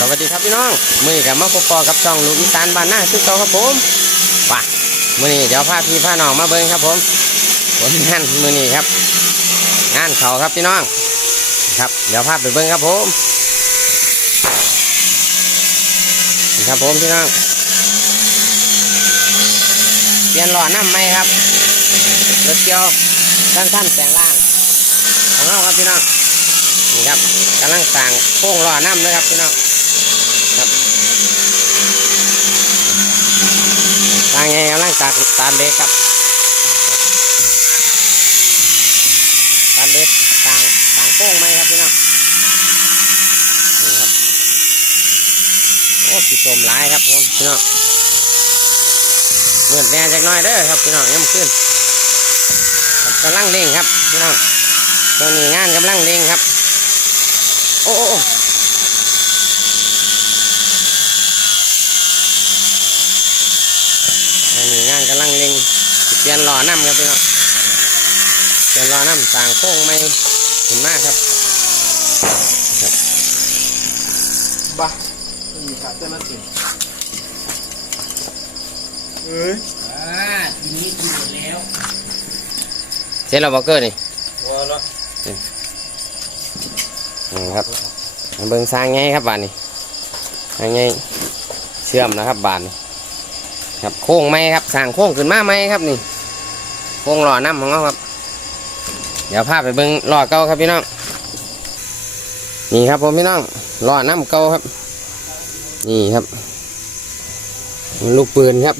สวัสดีครับพี่น้องมือกับมาพบปอกับช่องลูกอีสานบ้านหน้าคือเก่าครับผมไป่ะมือนี้เดี๋ยวพาพี่พาน้องมาเบิ้งครับผมผลงานมือนี้ครับ งานเขาครับพี่น้อง ครับเดี๋ยวพาไปเบิ้งครับผมนะครับผมพี่น้องเปลี่ยนหล่อน้ำไหมครับรถเกียวสั้นๆแต่งล่างของเราครับพี่น้องนี่ครับกำลังสั่งโค้งหล่อน้ำเลยครับพี่น้อง ทาง ไงกำลังตัดตัดเล็กครับตัดเล็กต่างต่างโค้งไหมครับพี่น้องนี่ครับโอ้สีสมหลายครับผมพี่น้องเมื่อแน่จักน้อยเด้อครับพี่น้องยังขึ้นกำลังเร่งครับพี่น้องตอนนี้งานกำลังเร่งครับ โอ้โอ้โอ้ อันนี้งาน กำลังเล็งสิเปลี่ยนล้อน้ำครับพี่น้องเปลี่ยนล้อน้ำต่างโค้งไม่เห็นมากครับบ้ามีขาดเจ้าหน้าที่เอ้ยอ่าทีนี้กินหมดแล้วเสร็จแล้วบอกเกอร์นี่ว่าละนี่ครับมาเบิ่งสร้างไงครับบานนี้สร้างไงเชื่อมนะครับบานนี้ ครับโค้งไหมครับสร้างโค้งขึ้นมาไหมครับนี่โค้งหล้อน้ำของเราครับ เดี๋ยวพาไปเบิ่งล้อเก่าครับพี่น้องนี่ครับผมพี่น้องหล้อน้ำเก่าครับ นี่ครับลูกปืนครับ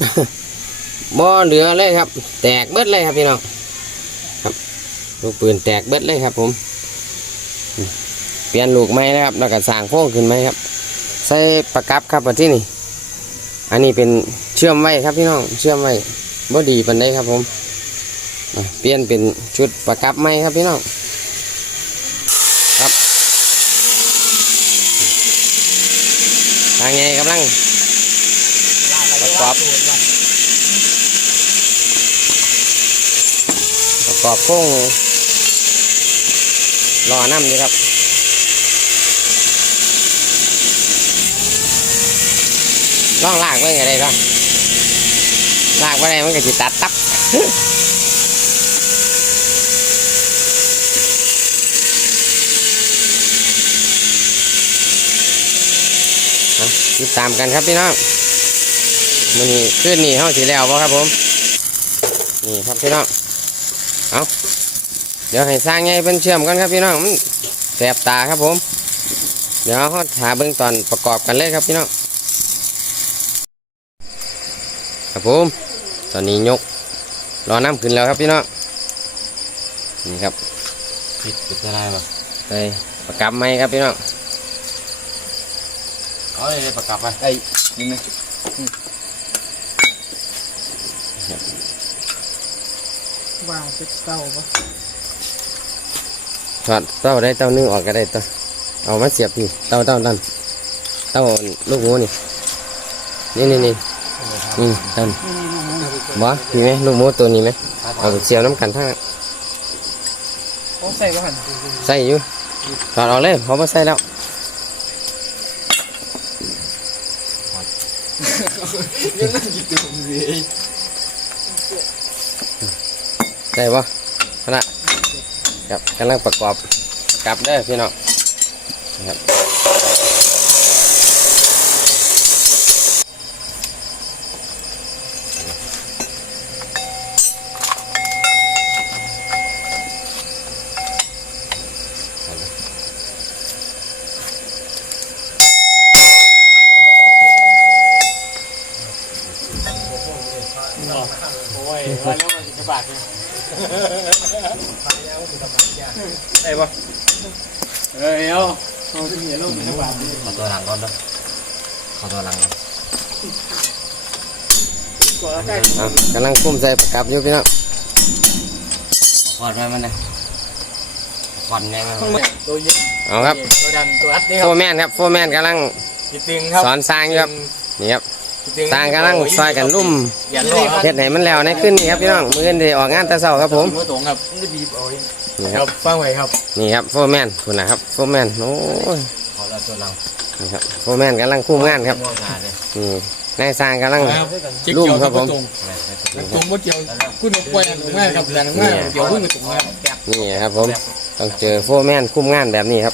บ่อเหลือเลยครับ แตกเบิดเลยครับพี่น้องครับ ลูกปืนแตกเบิดเลยครับ ผม เปลี่ยนลูกไม้นะครับ แล้วก็สร้างโค้งขึ้นไหมครับ ใส่ประกับครับมาที่นี่ อันนี้เป็นเชื่อมไว้ครับพี่น้องเชื่อมไว้บ่ดีปันได้ครับผมเปลี่ยนเป็นชุดประกับไม้ครับพี่น้องครับทางไงกำลังประกอบประกอบโค้งรอน้ำอยู่ครับ ล่องลากไว้ไงได้ก็ลากไว้ได้มันก็จะตัดตับติดตามกันครับพี่น้องมันนี่ขึ้นนี่ห้องสีแล้วบ่ครับผม นี่ครับพี่น้อง เอาเดี๋ยวให้สร้างไงเป็นเชื่อมกันครับพี่น้องมันแสบตาครับผม เดี๋ยวเขาหาเบื้องตอนประกอบกันเลยครับพี่น้อง ครับผม ตอนนี้ยกรอน้ำขึ้นแล้วครับพี่น้องนี่ครับผิดผิดอะไรบ้างไปประกับไหมครับพี่น้องเอาเลยประกาศไปไอ้นี่ไหมว่างเป็นเก่าปะถอดเต้าได้เต้านึงออกก็ได้เต้าเอามาเสียบนี่เต้าเต้านั่นเต้าลูกหมูนี่นี่นี่ นี่นี่นั่นบ่มีไหมลูกหมูตัวนี้ไหมเอาไปเสียบน้ำกันทั้งนั้นโอ้ใส่ก็หันใส่อยู่ถอดออกเลยเพราะว่าใส่แล้วยังนั่งกินตัวผมสิใส่บ่ขนาดครับกำลังประกอบกลับได้อพี่น้องครับ ได้ปะเอ้ยเอาเอาที่เหนียวลงจะบาดเลยขอตัวหลังก่อนนะขอตัวหลังก่อนกดใกล้เอากำลังคุ้มใส่ประกับอยู่พี่น้องขอดไว้มันนะขอดแน่ไหมตัวเย็นเอาครับตัวดันตัวอัดนี่คโฟรับร์แมนครับโฟร์แมนกำลังจีตึงครับสอนสร้างอยู่ครับนี่ครับจี ตึงสร้างกำลังซอยกันลุ่มอย่าโลครับเฮ็ดให้มันแล้วในขึ้นนี่ครับพี่น้องมืออนได้ออกงานแต่เช้าครับผมมือตรงครับมันจะบีบเอาเองนี่คครัรับบฟังไว้ครับนี่ครับโฟร์แมนคุณนะครับโฟร์แมนโอ้ยขอแล้วตัวหลังนี่ครับโฟร์แมนกำลังคุมงานครับม่วงงานเลยนี่นายสร้างกำลัง ครับเจ๊ลุ่มเกี่ยวครักับบผม ตรงอะไรไปตรงว่าเกี่ยวคุณป่วยหรือไม่ครับแต่ไม่เกี่ยวคุณกับตรงครับนี่ครับผมต้องเจอโฟร์แมนคุมงานแบบนี้ครับ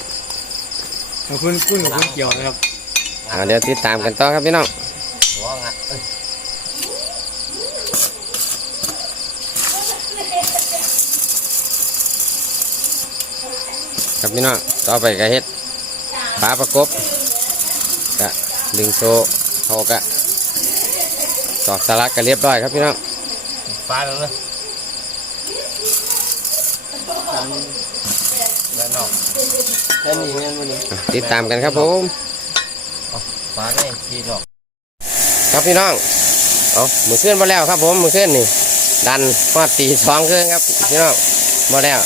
คุณคุณกับคุณเกี่ยวนะครับ อ่าเดี๋ยวติดตามกันต่อครับพี่น้อง หัวงานเอ้ยครับพี่น้องต่อไปก็เฮ็ดปลาประกบกะดึงโซเขากะตอกสลักก็เรียบร้อยครับพี่น้องฟ้าแล้วเลยด้านนอกแค่นี้เงี้ยวันนี้อะติดตามกันครับผมฟ้าได้ทีดอก ครับพี่น้องเอามือเคลื่อนมาแล้วครับผมมือเคลื่อนนี่ ดันพอดตีสองเครื่องครับพี่น้องมาแล้ว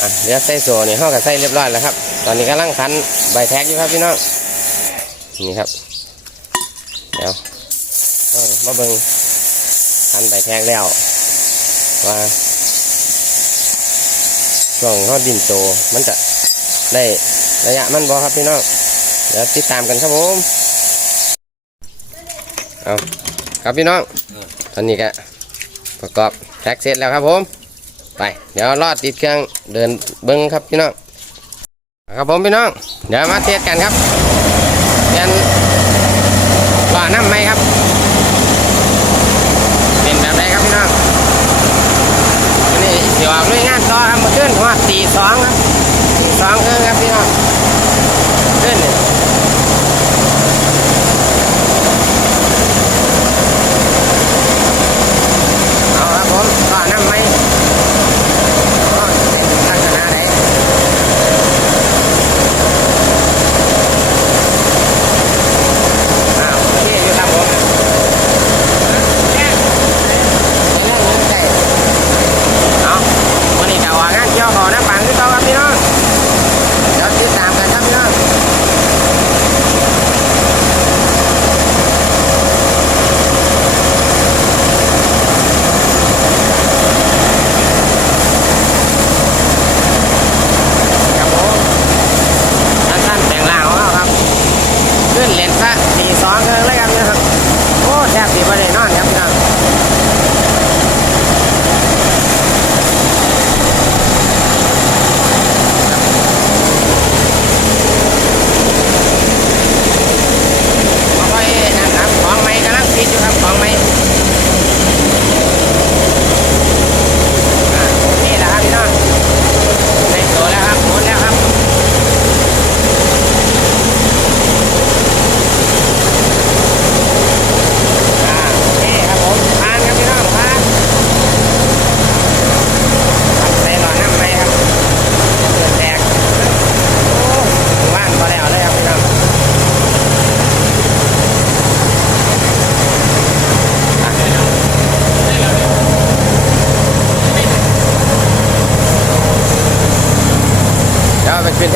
อะเดี๋ยวใส่โซ่นี่ห้ากับใส่เรียบร้อยแล้วครับ ตอนนี้กำลังคันใบแท็กอยู่ครับพี่น้องนี่ครับเดี๋ยวมาเบิ่งคันใบแท็กแล้วว่าช่วงเขาดินโตมันจะได้ระยะมันบอครับพี่น้องเดี๋ยวติดตามกันครับผม เอาครับพี่น้องตอนนี้ก็ประกอบแท็กเสร็จแล้วครับผมไปเดี๋ยวรอดติดเครื่องเดินเบิ้งครับพี่น้องครับผมพี่น้อง เดี๋ยวมาเทสกันครับเปลี่ยนล้อน้ำไหมครับเป็นแบบไหนครับพี่น้องวันนี้เสียวออกลุยงานต่อครับมาขึ้นหัวตีสองครับตีสองเครื่องครับพี่น้อง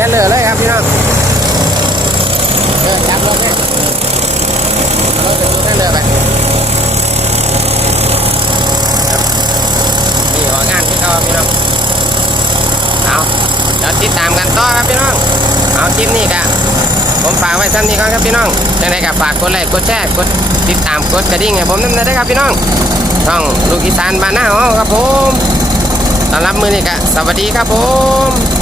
นแท่นเรือเลยครับพี่น้องเดินจับรถเนี่ยรถไปขึ้นแท่นเรือไปนี่อองานที่เขาพี่น้องเอาเดี๋ยวติดตามกันต่อครับพี่น้องเอาคลิปนี้กะผมฝากไว้ซ้ำนี้ก่อนครับพี่น้องยังไงก็ฝากกดไลค์กดแชร์กดติดตามกดกระดิ่งให้ผมนั่นเลยครับพี่น้องช่องลูกอีสานบ้านหน้าของครับผมต้อนรับมือนี้กะสวัสดีครับผม